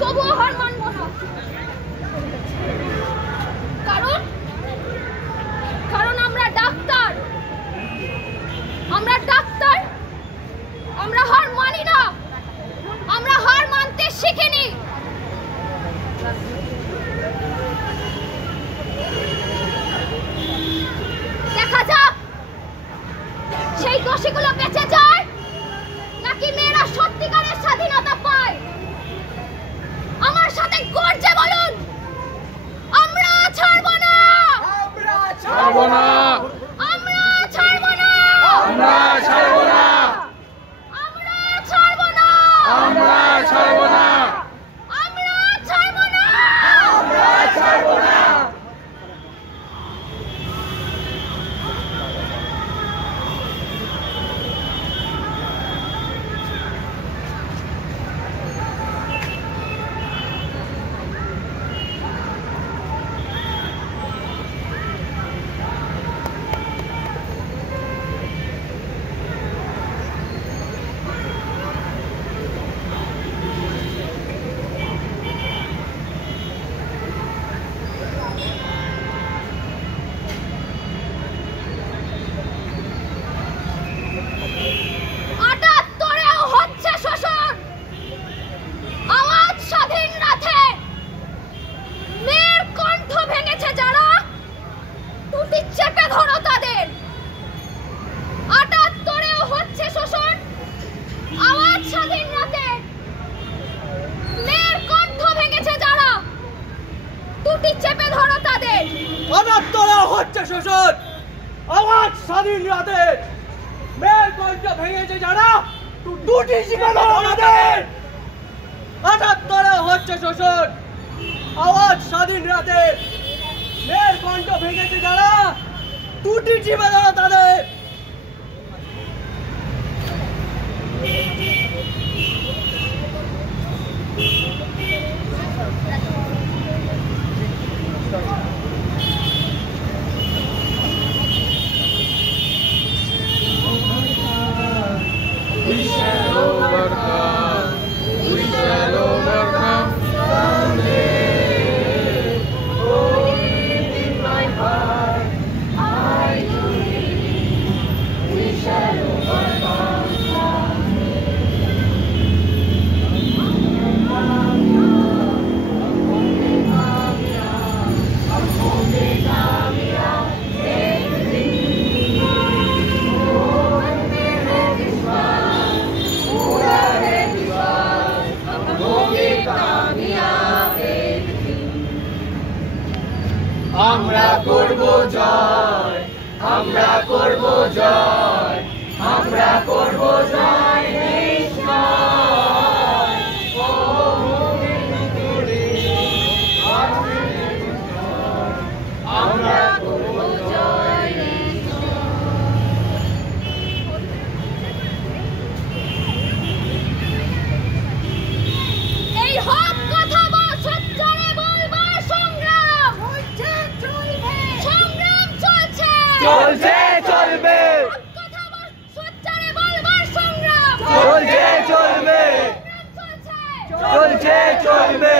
তবুও হার মানব না। কারণ আমরা ডাক্তার, আমরা হার মানি না, আমরা হার মানতে শিখিনি। দেখা যাক সেই দোষীগুলো বেঁচে যায় নাকি মেয়েরা সত্যিকারের স্বাধীনতা পায়। আমার সাথে গর্জে বলুন, আমরা ছাড়বো না, আমরা ছাড়বো না, আমরা ছাড়বো না, আমরা ছাড়বো না, আমরা ছাড়বো না, আমরা ছাড়বো না, আমরা ছাড়বো না, আমরা ছাড়বো না। চেপে ধরো তাদের। ৭৮ হচ্ছে শোষণ, আওয়াজ স্বাধীন রাতে মেয়ের কণ্ঠ ভেঙেছে যারা, দুটি চেপে ধরো তাদের। ৭৮ হচ্ছে শোষণ, আওয়াজ স্বাধীন রাতে মেয়ের কণ্ঠ ভেঙেছে যারা, দুটি চেপে ধরো তাদের। We shall overcome. We shall overcome someday. Oh, in my heart, I do believe we shall overcome someday. আমরা করব জয়, আমরা করব জয়, আমরা করব জয় নিশ্চয়। ও আমরা করব জয় এই হক কথা সোচ্চারে বলবার সংগ্রাম সংগ্রাম চলছে, চলছে চলবে, কথা সোচ্চারে বলবার সংগ্রাম চলছে চলবে, চলছে। চলছে চলবে।